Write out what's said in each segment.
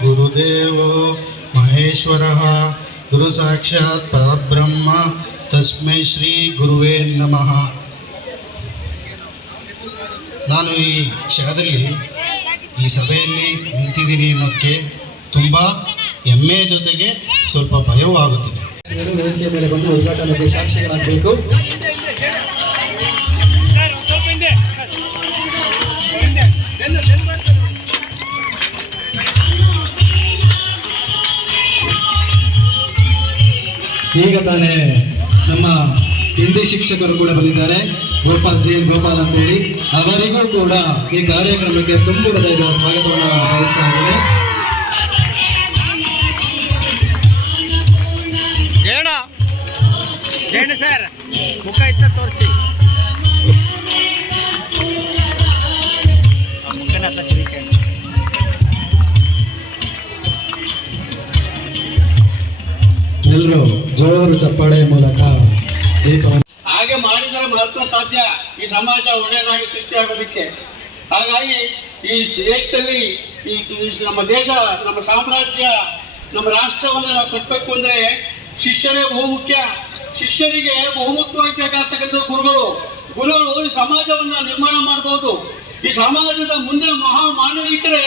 ಗುರುದೇವೋ, ಮಹೇಶ್ವರ. ಗುರು ಸಾಕ್ಷಾತ್ ಪರಬ್ರಹ್ಮ. ತಸ್ಮೈ ಶ್ರೀ ಗುರುವೇ ನಮಃ. ನಾನು ಈ ಕ್ಷಣದಲ್ಲಿ ಈ ಸಭೆಯಲ್ಲಿ ನಿಂತಿದ್ದೀನಿ ಅನ್ನೋದಕ್ಕೆ ತುಂಬ ಹೆಮ್ಮೆ ಜೊತೆಗೆ ಸ್ವಲ್ಪ ಭಯವೂ ಆಗುತ್ತಿದೆ. ಸಾಕ್ಷಿಗಳಾಗಬೇಕು. ಈಗ ತಾನೇ ನಮ್ಮ ಹಿಂದಿ ಶಿಕ್ಷಕರು ಕೂಡ ಬಂದಿದ್ದಾರೆ. ಗೋಪಾಲ್ ಜೆ ಗೋಪಾಲ್ ಅಂತ ಹೇಳಿ ಅವರಿಗೂ ಕೂಡ ಈ ಕಾರ್ಯಕ್ರಮಕ್ಕೆ ತುಂಬ ಹೃದಯದ ಸ್ವಾಗತವನ್ನು ಬಯಸ್ತಾ ಇದ್ದೇನೆ. ಸರ್ ಮುಖ ಇತ್ತ ತೋರಿಸಿ. ಎಲ್ಲರೂ ಜೋರು ಚಪ್ಪಾಳೆ ಮೂಲಕ ಹಾಗೆ ಮಾಡಿದರೆ ಮಾತ್ರ ಸಾಧ್ಯ. ಈ ಸಮಾಜ ಒಳ್ಳೆಯದಾಗಿ ಸೃಷ್ಟಿಯಾಗೋದಕ್ಕೆ ಹಾಗಾಗಿ ಈ ದೇಶದಲ್ಲಿ ಈ ಈ ನಮ್ಮ ದೇಶ, ನಮ್ಮ ಸಾಮ್ರಾಜ್ಯ, ನಮ್ಮ ರಾಷ್ಟ್ರವನ್ನು ನಾವು ಕಟ್ಟಬೇಕು ಅಂದರೆ ಶಿಷ್ಯರೇ ಬಹುಮುಖ್ಯ. ಶಿಷ್ಯರಿಗೆ ಬಹುಮುಖ್ಯವಾಗಿ ಬೇಕಾಗ್ತಕ್ಕಂಥ ಗುರುಗಳು. ಗುರುಗಳು ಈ ಸಮಾಜವನ್ನು ನಿರ್ಮಾಣ ಮಾಡಬಹುದು. ಈ ಸಮಾಜದ ಮುಂದಿನ ಮಹಾ ಮಾನವಿಕರೇ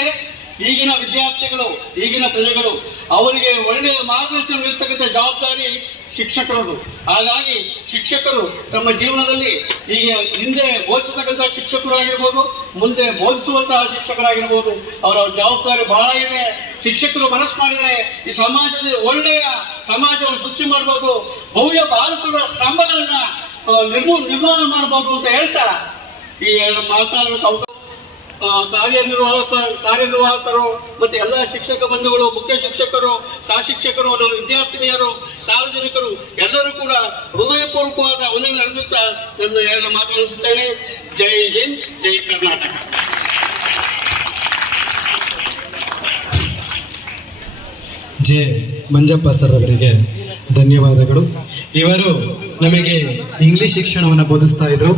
ಈಗಿನ ವಿದ್ಯಾರ್ಥಿಗಳು ಈಗಿನ ಪ್ರಜೆಗಳು ಅವರಿಗೆ ಒಳ್ಳೆಯ ಮಾರ್ಗದರ್ಶನ ಇರ್ತಕ್ಕಂಥ ಜವಾಬ್ದಾರಿ ಶಿಕ್ಷಕರದು. ಹಾಗಾಗಿ ಶಿಕ್ಷಕರು ತಮ್ಮ ಜೀವನದಲ್ಲಿ ಈಗ ಹಿಂದೆ ಬೋಧಿಸತಕ್ಕಂಥ ಶಿಕ್ಷಕರು ಆಗಿರ್ಬೋದು ಮುಂದೆ ಬೋಧಿಸುವಂತಹ ಶಿಕ್ಷಕರಾಗಿರ್ಬೋದು ಅವರ ಜವಾಬ್ದಾರಿ ಬಹಳ ಇದೆ. ಶಿಕ್ಷಕರು ಮನಸ್ಸು ಮಾಡಿದರೆ ಈ ಸಮಾಜದಲ್ಲಿ ಒಳ್ಳೆಯ ಸಮಾಜವನ್ನು ಸೃಷ್ಟಿ ಮಾಡ್ಬೋದು ಭವ್ಯ ಭಾರತದ ಸ್ತಂಭಗಳನ್ನ ನಿರ್ಮೂ ನಿರ್ಮಾಣ ಮಾಡ್ಬೋದು ಅಂತ ಹೇಳ್ತಾ ಈ ಎರಡು ಆ, ಕಾರ್ಯನಿರ್ವಾಹಕ, ಕಾರ್ಯನಿರ್ವಾಹಕರು ಮತ್ತೆ ಎಲ್ಲ ಶಿಕ್ಷಕ ಬಂಧುಗಳು, ಮುಖ್ಯ ಶಿಕ್ಷಕರು ಸಹ ಶಿಕ್ಷಕರು ನಮ್ಮ ವಿದ್ಯಾರ್ಥಿನಿಯರು, ಸಾರ್ವಜನಿಕರು, ಎಲ್ಲರೂ ಕೂಡ ಹೃದಯಪೂರ್ವಕವಾದ ಅವನನ್ನು ಅರ್ಪಿಸ್ತಾ ನನ್ನ ಎರಡು ಮಾತನಾಡಿಸುತ್ತೇನೆ ಜೈ ಹಿಂದ್, ಜೈ ಕರ್ನಾಟಕ. ಜೆ. ಮಂಜಪ್ಪ ಸರ್ ಅವರಿಗೆ ಧನ್ಯವಾದಗಳು. ಇವರು ನಮಗೆ ಇಂಗ್ಲಿಷ್ ಶಿಕ್ಷಣವನ್ನು ಬೋಧಿಸ್ತಾ ಇದ್ರು.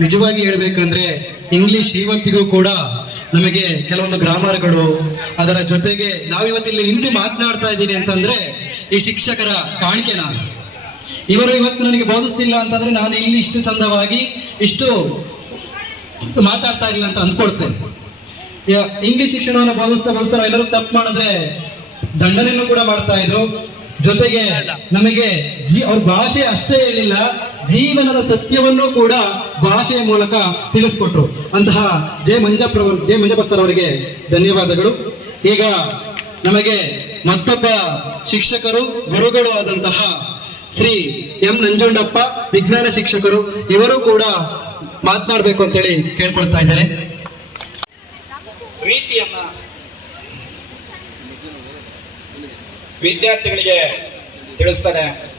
ನಿಜವಾಗಿ ಹೇಳ್ಬೇಕಂದ್ರೆ ಇಂಗ್ಲಿಷ್ ಇವತ್ತಿಗೂ ಕೂಡ ನಮಗೆ ಕೆಲವೊಂದು ಗ್ರಾಮರ್ಗಳು ಅದರ ಜೊತೆಗೆ ನಾವಿವತ್ತಿಲ್ಲಿ ಹಿಂದಿ ಮಾತನಾಡ್ತಾ ಇದ್ದೀನಿ ಅಂತಂದ್ರೆ ಈ ಶಿಕ್ಷಕರ ಕಾಣಿಕೆ ನಾನು. ಇವರು ಇವತ್ತು ನನಗೆ ಬೋಧಿಸ್ತಿಲ್ಲ ಅಂತಂದ್ರೆ ನಾನು ಇಲ್ಲಿ ಇಷ್ಟು ಚಂದವಾಗಿ ಇಷ್ಟು ಮಾತಾಡ್ತಾ ಇರಲಿಲ್ಲ ಅಂತ ಅಂದ್ಕೊಡ್ತೇನೆ ಇಂಗ್ಲಿಷ್ ಶಿಕ್ಷಣವನ್ನು ಬೋಧಿಸ್ತಾ ಬೋಧಿಸ್ತಾ ಎಲ್ಲರೂ ತಪ್ಪು ಮಾಡಿದ್ರೆ ದಂಡನೆಯನ್ನು ಕೂಡ ಮಾಡ್ತಾ ಇದ್ರು. ಜೊತೆಗೆ ನಮಗೆ ಜಿ ಅವ್ರ ಭಾಷೆ ಅಷ್ಟೇ ಹೇಳಿಲ್ಲ. ಜೀವನದ ಸತ್ಯವನ್ನು ಕೂಡ ಭಾಷೆಯ ಮೂಲಕ ತಿಳಿಸ್ಕೊಟ್ರು. ಅಂತಹ J Manjappa J Manjappa sir ಅವರಿಗೆ ಧನ್ಯವಾದಗಳು. ಈಗ ನಮಗೆ ಮತ್ತೊಬ್ಬ ಶಿಕ್ಷಕರು, ಗುರುಗಳು ಆದಂತಹ ಶ್ರೀ ಎಂ ನಂಜುಂಡಪ್ಪ, ವಿಜ್ಞಾನ ಶಿಕ್ಷಕರು, ಇವರು ಕೂಡ ಮಾತನಾಡಬೇಕು ಅಂತೇಳಿ ಕೇಳ್ಕೊಳ್ತಾ ಇದ್ದಾರೆ. ರೀತಿಯನ್ನ ವಿದ್ಯಾರ್ಥಿಗಳಿಗೆ ತಿಳಿಸ್ತಾನೆ.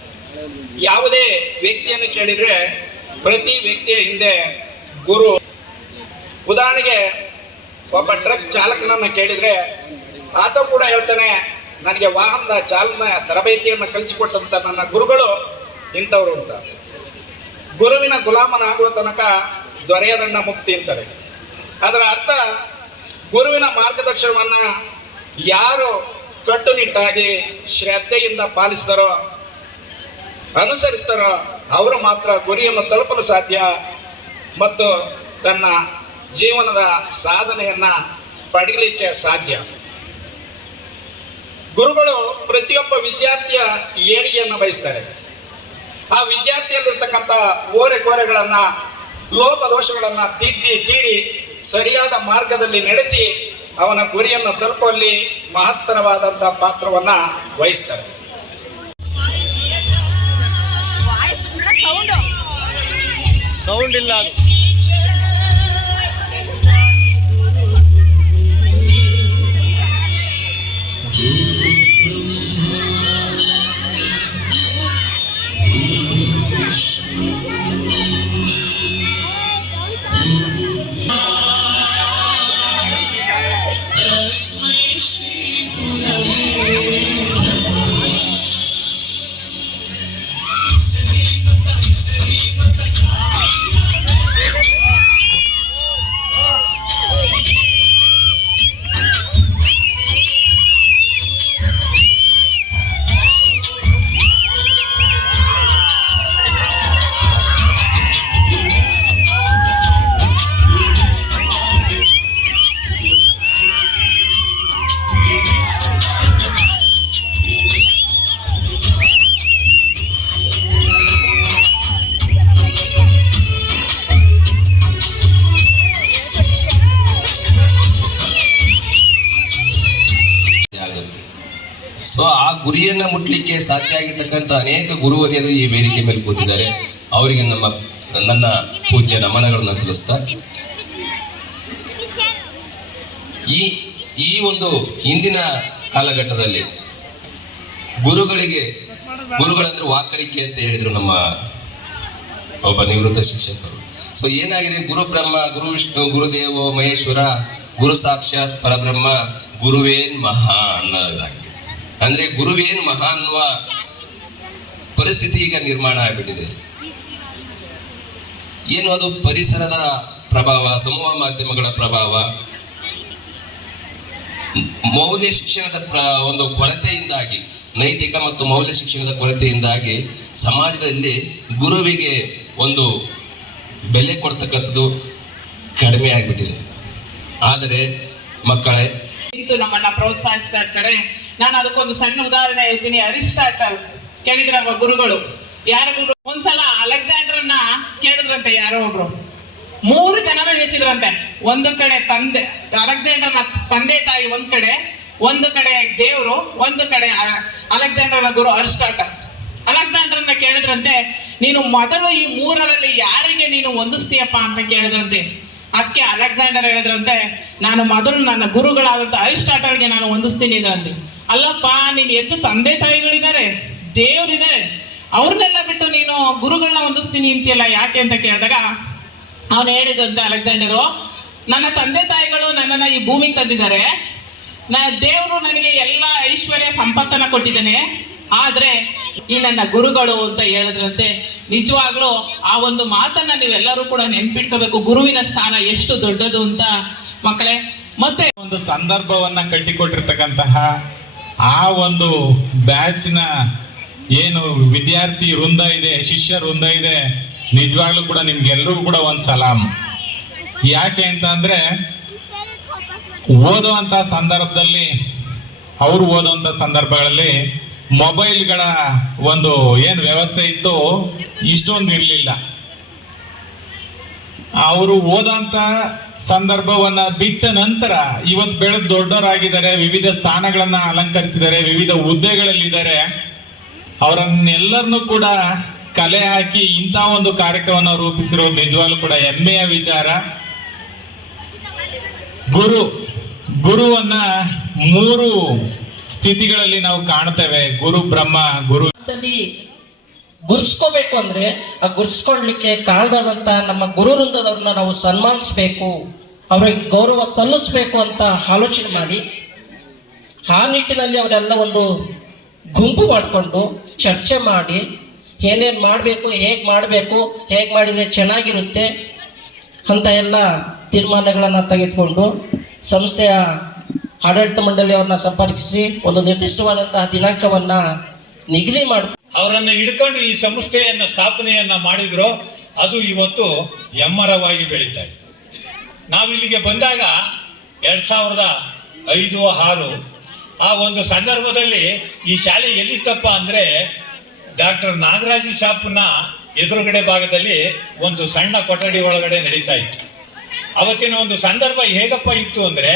ಯಾವುದೇ ವ್ಯಕ್ತಿಯನ್ನು ಕೇಳಿದ್ರೆ ಪ್ರತಿ ವ್ಯಕ್ತಿಯ ಹಿಂದೆ ಗುರು. ಉದಾಹರಣೆಗೆ ಒಬ್ಬ ಟ್ರಕ್ ಚಾಲಕನನ್ನು ಕೇಳಿದ್ರೆ ಆತ ಕೂಡ ಹೇಳ್ತಾನೆ, ನನಗೆ ವಾಹನದ ಚಾಲನ ತರಬೇತಿಯನ್ನು ಕಲಿಸಿಕೊಟ್ಟಂತ ನನ್ನ ಗುರುಗಳು ಇಂಥವ್ರು ಅಂತ. ಗುರುವಿನ ಗುಲಾಮನಾಗುವ ತನಕ ದೊರೆಯದಣ್ಣ ಮುಕ್ತಿ ಅಂತಾರೆ. ಅದರ ಅರ್ಥ, ಗುರುವಿನ ಮಾರ್ಗದರ್ಶನವನ್ನ ಯಾರು ಕಟ್ಟುನಿಟ್ಟಾಗಿ ಶ್ರದ್ಧೆಯಿಂದ ಪಾಲಿಸ್ತಾರೋ ಅನುಸರಿಸ್ತಾರೋ ಅವರು ಮಾತ್ರ ಗುರಿಯನ್ನು ತಲುಪಲು ಸಾಧ್ಯ ಮತ್ತು ತನ್ನ ಜೀವನದ ಸಾಧನೆಯನ್ನ ಪಡೀಲಿಕ್ಕೆ ಸಾಧ್ಯ. ಗುರುಗಳು ಪ್ರತಿಯೊಬ್ಬ ವಿದ್ಯಾರ್ಥಿಯ ಏಳಿಗೆಯನ್ನು ಬಯಸ್ತಾರೆ. ಆ ವಿದ್ಯಾರ್ಥಿಯಲ್ಲಿರ್ತಕ್ಕಂಥ ಓರೆ ಕೋರೆಗಳನ್ನ ಲೋಪದೋಷಗಳನ್ನ ತಿದ್ದಿ ತೀಡಿ ಸರಿಯಾದ ಮಾರ್ಗದಲ್ಲಿ ನಡೆಸಿ ಅವನ ಗುರಿಯನ್ನು ತಲುಪುವಲ್ಲಿ ಮಹತ್ತರವಾದಂಥ ಪಾತ್ರವನ್ನ ವಹಿಸ್ತಾರೆ. ಸೌಂಡ್ ಇಲ್ಲ ಅದು ಗುರಿಯನ್ನ ಮುಟ್ಲಿಕ್ಕೆ ಸಾಧ್ಯ ಆಗಿರ್ತಕ್ಕಂಥ ಅನೇಕ ಗುರುವರಿಯರು ಈ ವೇದಿಕೆ ಮೇಲೆ ಕೂತಿದ್ದಾರೆ. ಅವರಿಗೆ ನಮ್ಮ, ನನ್ನ ಪೂಜ್ಯ ನಮನಗಳನ್ನು ಸಲ್ಲಿಸ್ತಾ. ಈ ಈ ಒಂದು ಹಿಂದಿನ ಕಾಲಘಟ್ಟದಲ್ಲಿ ಗುರುಗಳಿಗೆ, ಗುರುಗಳಂದ್ರೆ ವಾಕರಿಕೆ ಅಂತ ಹೇಳಿದ್ರು ನಮ್ಮ ಒಬ್ಬ ನಿವೃತ್ತ ಶಿಕ್ಷಕರು. ಸೊ ಏನಾಗಿದೆ? ಗುರು ಬ್ರಹ್ಮ, ಗುರು ವಿಷ್ಣು ಗುರುದೇವೋ ಮಹೇಶ್ವರ, ಗುರು ಸಾಕ್ಷಾತ್ ಪರಬ್ರಹ್ಮ, ಗುರುವೇನ್ ಮಹಾ ಅನ್ನೋದಾಗಿದೆ. ಅಂದ್ರೆ ಗುರುವೇನ್ ಮಹಾ ಅನ್ನುವ ಪರಿಸ್ಥಿತಿ ಈಗ ನಿರ್ಮಾಣ ಆಗಿಬಿಟ್ಟಿದೆ. ಏನು ಅದು ಪರಿಸರದ ಪ್ರಭಾವ, ಸಮೂಹ ಮಾಧ್ಯಮಗಳ ಪ್ರಭಾವ? ಮೌಲ್ಯ ಶಿಕ್ಷಣದ ಒಂದು ಕೊರತೆಯಿಂದಾಗಿ, ನೈತಿಕ ಮತ್ತು ಮೌಲ್ಯ ಶಿಕ್ಷಣದ ಕೊರತೆಯಿಂದಾಗಿ ಸಮಾಜದಲ್ಲಿ ಗುರುವಿಗೆ ಒಂದು ಬೆಲೆ ಕೊಡ್ತಕ್ಕಂಥದ್ದು ಕಡಿಮೆ ಆಗಿಬಿಟ್ಟಿದೆ. ಆದರೆ ಮಕ್ಕಳೇ ನಮ್ಮನ್ನ ಪ್ರೋತ್ಸಾಹಿಸ್ತಾ ಇರ್ತಾರೆ. ನಾನು ಅದಕ್ಕೊಂದು ಸಣ್ಣ ಉದಾಹರಣೆ ಹೇಳ್ತೀನಿ. ಅರಿಸ್ಟಾಟಲ್ ಕೇಳಿದ್ರ ಗುರುಗಳು? ಯಾರು ಗುರು? ಒಂದ್ಸಲ ಅಲೆಕ್ಸಾಂಡರ್ನ ಕೇಳಿದ್ರಂತೆ ಯಾರೋ ಒಬ್ರು. ಮೂರು ಜನನ ಎಣಿಸಿದ್ರಂತೆ ಒಂದು ಕಡೆ ತಂದೆ, ಅಲೆಕ್ಸಾಂಡರ್ನ ತಂದೆ ತಾಯಿ ಒಂದ್ ಕಡೆ, ಒಂದು ಕಡೆ ದೇವರು, ಒಂದು ಕಡೆ ಅಲೆಕ್ಸಾಂಡರ್ನ ಗುರು ಅರಿಸ್ಟಾಟಲ್. ಅಲೆಕ್ಸಾಂಡರ್ನ ಕೇಳಿದ್ರಂತೆ, ನೀನು ಮೊದಲು ಈ ಮೂರರಲ್ಲಿ ಯಾರಿಗೆ ನೀನು ಹೊಂದಿಸ್ತೀಯಪ್ಪ ಅಂತ ಕೇಳಿದ್ರಂತೆ? ಅದಕ್ಕೆ ಅಲೆಕ್ಸಾಂಡರ್ ಹೇಳಿದ್ರಂತೆ, ನಾನು ಮೊದಲು ನನ್ನ ಗುರುಗಳಾದಂತ ಅರಿಸ್ಟಾಟಲ್ಗೆ ನಾನು ಹೊಂದಿಸ್ತೀನಿ ಇದ್ರಂತೆ ಅಲ್ಲಪ್ಪ, ನೀನು ಎದ್ದು ತಂದೆ ತಾಯಿಗಳಿದ್ದಾರೆ ದೇವರಿದೆ ಅವ್ರನ್ನೆಲ್ಲ ಬಿಟ್ಟು ನೀನು ಗುರುಗಳನ್ನ ಹೊಂದಿಸ್ತೀನಿ ಅಂತೀಯಲ್ಲ, ಯಾಕೆ ಅಂತ ಕೇಳಿದಾಗ, ಅವನು ಹೇಳಿದಂತೆ ಅಲೆಕ್ಸಾಂಡರು, ನನ್ನ ತಂದೆ ತಾಯಿಗಳು ನನ್ನನ್ನು ಈ ಭೂಮಿಗೆ ತಂದಿದ್ದಾರೆ. ನ, ದೇವರು ನನಗೆ ಎಲ್ಲ ಐಶ್ವರ್ಯ ಸಂಪತ್ತನ್ನ ಕೊಟ್ಟಿದ್ದಾನೆ. ಆದರೆ, ಈ ನನ್ನ ಗುರುಗಳು ಅಂತ ಹೇಳಿದ್ರಂತೆ, ನಿಜವಾಗ್ಲೂ ಆ ಒಂದು ಮಾತನ್ನ ನೀವೆಲ್ಲರೂ ಕೂಡ ನೆನ್ಪಿಟ್ಕೋಬೇಕು. ಗುರುವಿನ ಸ್ಥಾನ ಎಷ್ಟು ದೊಡ್ಡದು ಅಂತ ಮಕ್ಕಳೇ. ಮತ್ತೆ ಒಂದು ಸಂದರ್ಭವನ್ನ ಕಟ್ಟಿಕೊಟ್ಟಿರ್ತಕ್ಕಂತಹ ಆ ಒಂದು ಬ್ಯಾಚ್ನ ಏನು ವಿದ್ಯಾರ್ಥಿ ವೃಂದ ಇದೆ, ಶಿಷ್ಯ ವೃಂದ ಇದೆ, ನಿಜವಾಗ್ಲೂ ಕೂಡ ನಿಮ್ಗೆಲ್ರಿಗೂ ಕೂಡ ಒಂದು ಸಲಾಮ್ ಯಾಕೆ ಅಂತ ಅಂದ್ರೆ ಓದುವಂತ ಸಂದರ್ಭದಲ್ಲಿ, ಅವರು ಓದುವಂತ ಸಂದರ್ಭಗಳಲ್ಲಿ ಮೊಬೈಲ್ಗಳ ಒಂದು ಏನು ವ್ಯವಸ್ಥೆ ಇತ್ತು, ಇಷ್ಟೊಂದು ಇರಲಿಲ್ಲ. ಅವರು ಓದಂತ ಸಂದರ್ಭವನ್ನ ಬಿಟ್ಟ ನಂತರ ಇವತ್ತು ಬೆಳೆದು ದೊಡ್ಡವರಾಗಿದ್ದಾರೆ, ವಿವಿಧ ಸ್ಥಾನಗಳನ್ನ ಅಲಂಕರಿಸಿದ್ದಾರೆ, ವಿವಿಧ ಹುದ್ದೆಗಳಲ್ಲಿದ್ದಾರೆ. ಅವರನ್ನೆಲ್ಲರನ್ನು ಕೂಡ ಕಲೆ ಹಾಕಿ ಇಂಥ ಒಂದು ಕಾರ್ಯಕ್ರಮವನ್ನು ರೂಪಿಸಿರೋದು ನಿಜವಾಗ್ಲೂ ಕೂಡ ಹೆಮ್ಮೆಯ ವಿಚಾರ. ಗುರು, ಗುರುವನ್ನ ಮೂರು ಸ್ಥಿತಿಗಳಲ್ಲಿ ನಾವು ಕಾಣ್ತೇವೆ. ಗುರು ಬ್ರಹ್ಮ, ಗುರು ಗುರ್ಸ್ಕೋಬೇಕು ಅಂದ್ರೆ ಆ ಗುರ್ಸ್ಕೊಳ್ಲಿಕ್ಕೆ ಕಾರಣದಂತ ನಮ್ಮ ಗುರು ವೃಂದದವ್ರನ್ನ ನಾವು ಸನ್ಮಾನಿಸ್ಬೇಕು, ಅವ್ರಿಗೆ ಗೌರವ ಸಲ್ಲಿಸ್ಬೇಕು ಅಂತ ಆಲೋಚನೆ ಮಾಡಿ, ಆ ನಿಟ್ಟಿನಲ್ಲಿ ಅವರೆಲ್ಲ ಒಂದು ಗುಂಪು ಮಾಡಿಕೊಂಡು ಚರ್ಚೆ ಮಾಡಿ, ಏನೇನು ಮಾಡಬೇಕು, ಹೇಗೆ ಮಾಡಬೇಕು, ಹೇಗೆ ಮಾಡಿದರೆ ಚೆನ್ನಾಗಿರುತ್ತೆ ಅಂತ ಎಲ್ಲ ತೀರ್ಮಾನಗಳನ್ನು ತೆಗೆದುಕೊಂಡು ಸಂಸ್ಥೆಯ ಆಡಳಿತ ಮಂಡಳಿಯವ್ರನ್ನ ಸಂಪರ್ಕಿಸಿ ಒಂದು ನಿರ್ದಿಷ್ಟವಾದಂತಹ ದಿನಾಂಕವನ್ನ ನಿಗದಿ ಮಾಡಿ ಅವರನ್ನು ಹಿಡ್ಕೊಂಡು ಈ ಸಂಸ್ಥೆಯನ್ನ ಸ್ಥಾಪನೆಯನ್ನ ಮಾಡಿದ್ರು, ಅದು ಇವತ್ತು ಎಮ್ಮರವಾಗಿ ಬೆಳೀತಾ ಇದೆ. ನಾವಿಲ್ಲಿಗೆ ಬಂದಾಗ ಎರಡ್ ಸಾವಿರದ ಐದು ಆರು ಆ ಒಂದು ಸಂದರ್ಭದಲ್ಲಿ ಈ ಶಾಲೆ ಎಲ್ಲಿತ್ತಪ್ಪ ಅಂದ್ರೆ ಡಾಕ್ಟರ್ ನಾಗರಾಜ ಶಾಪ್ನ ಎದುರುಗಡೆ ಭಾಗದಲ್ಲಿ ಒಂದು ಸಣ್ಣ ಕೊಠಡಿ ಒಳಗಡೆ ನಡೀತಾ ಇತ್ತು. ಅವತ್ತಿನ ಒಂದು ಸಂದರ್ಭ ಹೇಗಪ್ಪ ಇತ್ತು ಅಂದ್ರೆ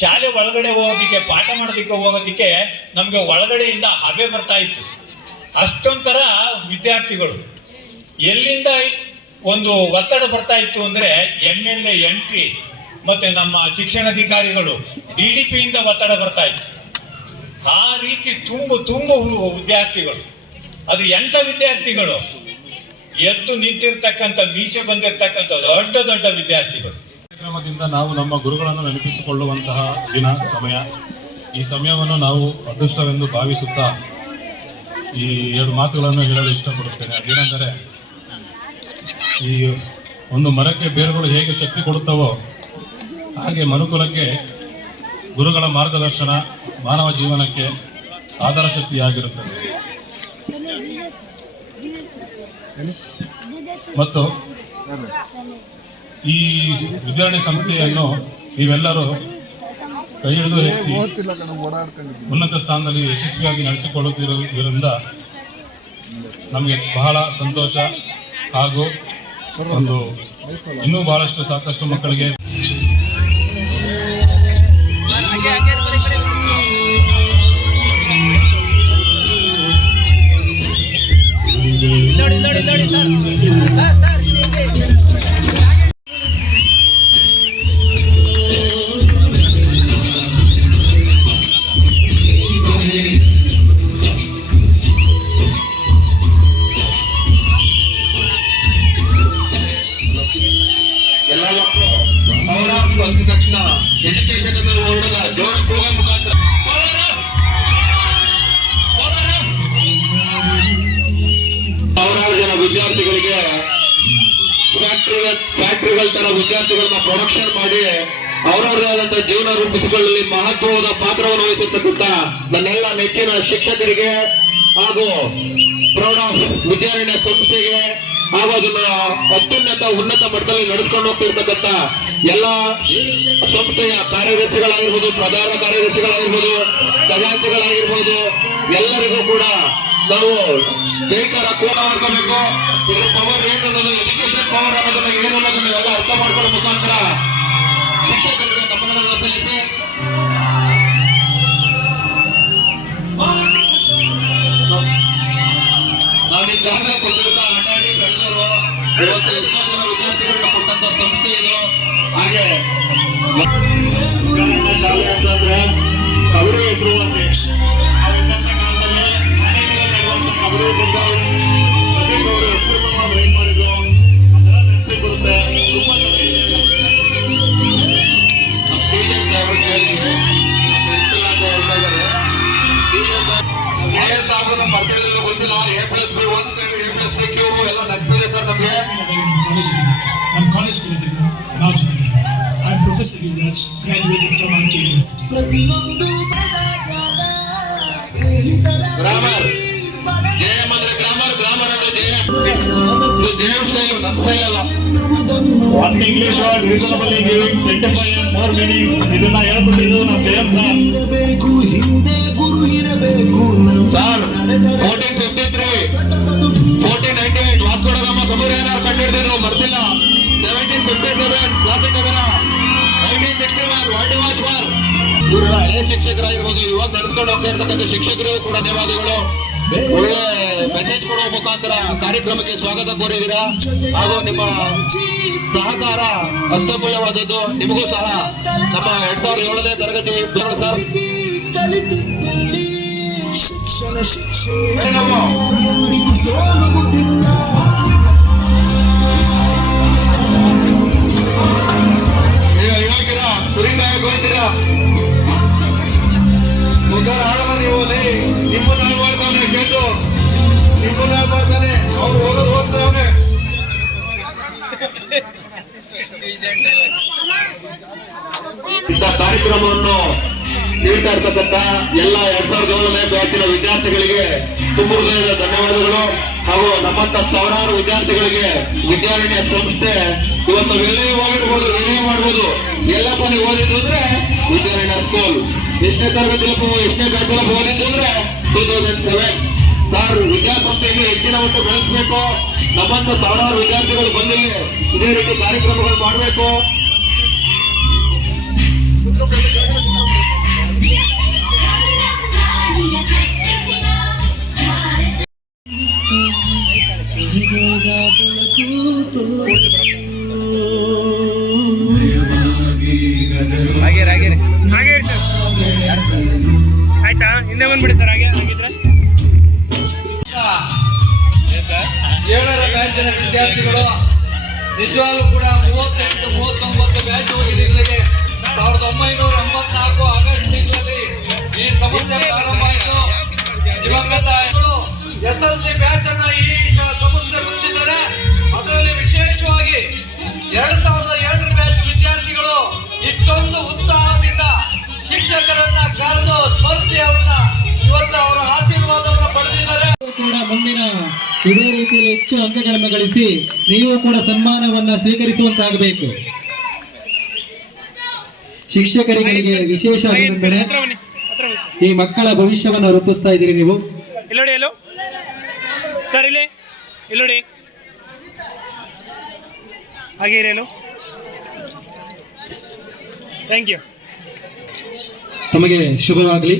ಶಾಲೆ ಒಳಗಡೆ ಹೋಗೋದಿಕ್ಕೆ, ಪಾಠ ಮಾಡೋದಿಕ್ಕೆ ಹೋಗೋದಿಕ್ಕೆ ನಮಗೆ ಒಳಗಡೆಯಿಂದ ಹಬೆ ಬರ್ತಾ ಇತ್ತು. ಅಷ್ಟೊಂಥರ ವಿದ್ಯಾರ್ಥಿಗಳು. ಎಲ್ಲಿಂದ ಒಂದು ಒತ್ತಡ ಬರ್ತಾ ಇತ್ತು ಅಂದ್ರೆ M L A M P ಮತ್ತೆ ನಮ್ಮ ಶಿಕ್ಷಣಾಧಿಕಾರಿಗಳು ಡಿ ಡಿ ಪಿಯಿಂದ ಒತ್ತಡ ಬರ್ತಾ ಇತ್ತು. ಆ ರೀತಿ ತುಂಬು ತುಂಬು ವಿದ್ಯಾರ್ಥಿಗಳು. ಅದು ಎಂಥ ವಿದ್ಯಾರ್ಥಿಗಳು? ಎದ್ದು ನಿಂತಿರ್ತಕ್ಕಂಥ, ಮೀಸೆ ಬಂದಿರತಕ್ಕಂಥ ದೊಡ್ಡ ದೊಡ್ಡ ವಿದ್ಯಾರ್ಥಿಗಳು. ಕಾರ್ಯಕ್ರಮದಿಂದ ನಾವು ನಮ್ಮ ಗುರುಗಳನ್ನು ನೆನಪಿಸಿಕೊಳ್ಳುವಂತಹ ದಿನ, ಸಮಯ. ಈ ಸಮಯವನ್ನು ನಾವು ಅದೃಷ್ಟವೆಂದು ಭಾವಿಸುತ್ತಾ ಈ ಎರಡು ಮಾತುಗಳನ್ನು ಹೇಳಲು ಇಷ್ಟಪಡುತ್ತೇನೆ. ಅದೇನೆಂದರೆ, ಈ ಒಂದು ಮರಕ್ಕೆ ಬೇರುಗಳು ಹೇಗೆ ಶಕ್ತಿ ಕೊಡುತ್ತವೋ ಹಾಗೆ ಮನುಕುಲಕ್ಕೆ ಗುರುಗಳ ಮಾರ್ಗದರ್ಶನ ಮಾನವ ಜೀವನಕ್ಕೆ ಆಧಾರ ಶಕ್ತಿಯಾಗಿರುತ್ತದೆ. ಮತ್ತು ಈ ವಿದ್ಯಾರಣೆ ಸಂಸ್ಥೆಯನ್ನು ನೀವೆಲ್ಲರೂ ಕೈ ಹಿಡಿದು ಎತ್ತಿ ಉನ್ನತ ಸ್ಥಾನದಲ್ಲಿ ಯಶಸ್ವಿಯಾಗಿ ನಡೆಸಿಕೊಳ್ಳುತ್ತಿರುವುದರಿಂದ ನಮಗೆ ಬಹಳ ಸಂತೋಷ ಹಾಗೂ ಒಂದು ಇನ್ನೂ ಬಹಳಷ್ಟು ಸಾಕಷ್ಟು ಮಕ್ಕಳಿಗೆ ಪಾತ್ರವನ್ನು ವಹಿಸಿರ್ತಕ್ಕಂಥ ನನ್ನೆಲ್ಲ ನೆಚ್ಚಿನ ಶಿಕ್ಷಕರಿಗೆ ಹಾಗೂ ಪ್ರೌಢ ವಿದ್ಯಾರಣ್ಯ ಸಂಸ್ಥೆಗೆ ಹಾಗೂ ಅದನ್ನ ಅತ್ಯುನ್ನತ, ಉನ್ನತ ಮಟ್ಟದಲ್ಲಿ ನಡೆಸ್ಕೊಂಡು ಹೋಗ್ತಿರ್ತಕ್ಕಂಥ ಎಲ್ಲ ಸಂಸ್ಥೆಯ ಕಾರ್ಯದರ್ಶಿಗಳಾಗಿರ್ಬೋದು, ಪ್ರಧಾನ ಕಾರ್ಯದರ್ಶಿಗಳಾಗಿರ್ಬೋದು, ಖಜಾಂಚಿಗಳಾಗಿರ್ಬೋದು, ಎಲ್ಲರಿಗೂ ಕೂಡ ನಾವು ಜೈಕಾರ ಕೋಲ ಮಾಡ್ಕೋಬೇಕು. ಇದ್ರ ಪವರ್ ಏನು ಅನ್ನೋದು ಎಜುಕೇಶನ್ ಪವರ್ ಅನ್ನೋದನ್ನ ಏನು ಅನ್ನೋದನ್ನ ಎಲ್ಲ ಅರ್ಥ ಮಾಡ್ಕೊಳ್ಳೋ ಮುಖಾಂತರ ಶಿಕ್ಷಕರಿಗೆ ಗಮನವನ್ನು ಸಲ್ಲಿಸಿ ಶಾಲೆ ಅಂತಂದ್ರೆ I am professor Yuvraj graduated from R K university grammar ಜಯಮ್ ಅಂದ್ರೆ ಗ್ರಾಮರ್ ಗ್ರಾಮರ್ ಅಂದ್ರೆ ಜಯ ಇದು ಜಯ ಸ್ಟೈಲ್ ನಮ್ಮ ಸ್ಟೈಲ್ ಅಲ್ಲ one English word reasonably giving twenty five more meaning ಇದನ್ನ ಹೇಳ್ಬಿಟ್ಟಿದ್ದು ನಮ್ಮ ಜಯಂ ಸರ್ ಸರ್ ಇವರೆಲ್ಲ ಹಳೆ ಶಿಕ್ಷಕರಾಗಿರ್ಬೋದು ಇವಾಗ ನಡ್ಕೊಂಡು ಹೋಗ್ತಾ ಇರ್ತಕ್ಕಂಥ ಶಿಕ್ಷಕರು ಕೂಡ ಧನ್ಯವಾದಗಳು. ಒಳ್ಳೆ ಮೆಸೇಜ್ ಕೊಡುವ ಮುಖಾಂತರ ಕಾರ್ಯಕ್ರಮಕ್ಕೆ ಸ್ವಾಗತ ಕೋರಿದ್ದೀರಾ? ಹಾಗೂ ನಿಮ್ಮ ಸಹಕಾರ ಅಸಮೂಲ್ಯವಾದದ್ದು. ನಿಮಗೂ ಸಹ ನಮ್ಮ ಎರಡ್ ಸಾವಿರದ ಏಳನೇ ತರಗತಿ ಸರ್. ನೀವು ಅಲ್ಲಿ ನಿಮ್ಮನ್ನ ಆಗ್ಬಾರ್ದಾನೆ ಕೇಳು ನಿಮ್ಮನ್ನ ಆಗ್ಬಾರ್ದಾನೆ ಅವ್ರು ಹೋಗೋದು ಹೋಗ್ತಾವನೆ ಇಂಥ ಕಾರ್ಯಕ್ರಮವನ್ನು ನೀಡ್ತಾ ಇರ್ತಕ್ಕಂಥ ಎಲ್ಲ ಎರಡ್ ಸಾವಿರದ ಏಳನೇ ವಿದ್ಯಾರ್ಥಿಗಳಿಗೆ ತುಂಬ ಹೃದಯದ ಧನ್ಯವಾದಗಳು. ಹಾಗೂ ನಮ್ಮಂತ ಸಾವಿರಾರು ವಿದ್ಯಾರ್ಥಿಗಳಿಗೆ ವಿದ್ಯಾರಣ್ಯ ಸಂಸ್ಥೆ ಇವತ್ತು ಎಲ್ಲೇ ಹೋಗಿರ್ಬೋದು ಏನೇ ಮಾಡ್ಬೋದು. ಎಲ್ಲಪ್ಪ ನೀವು ಓದಿದ್ದು ಅಂದ್ರೆ ವಿದ್ಯಾರಣ್ಯ ಸ್ಕೂಲ್ ಎಷ್ಟನೇ ತರಗತಿ ಎಷ್ಟನೇ ಬ್ಯಾಚ್ ಓದಿದ್ದು ಅಂದ್ರೆ ಟೂ ತೌಸಂಡ್ ಸೆವೆನ್ ಸರ್ ವಿದ್ಯಾಸಂಸ್ಥೆಗೆ ಹೆಚ್ಚಿನ ಮಟ್ಟ ಬೆಳೆಸಬೇಕು ನಮ್ಮಂತ ಸಾವಿರಾರು ವಿದ್ಯಾರ್ಥಿಗಳು ಬಂದಿಲ್ಲಿ ಇದೇ ರೀತಿ ಕಾರ್ಯಕ್ರಮಗಳು ಮಾಡಬೇಕು. ರೀತಿಯಲ್ಲಿ ಹೆಚ್ಚು ಅಂಕಗಳನ್ನು ಗಳಿಸಿ ನೀವು ಕೂಡ ಸನ್ಮಾನವನ್ನ ಸ್ವೀಕರಿಸುವಂತಾಗಬೇಕು. ಶಿಕ್ಷಕರಿಗೆ ವಿಶೇಷ ಅಭಿನಂದನೆ. ಈ ಮಕ್ಕಳ ಭವಿಷ್ಯವನ್ನು ರೂಪಿಸ್ತಾ ಇದ್ದೀರಿ ನೀವು. ಇಲ್ಲೋಡಿ ಎಲ್ಲೋ? ಸರ್ ಇಲ್ಲಿ. ಇಲ್ಲೋಡಿ ನೋಡಿ. ಹಾಗೆ ಇರೇನು ಥ್ಯಾಂಕ್ ಯು ತಮಗೆ ಶುಭವಾಗಲಿ.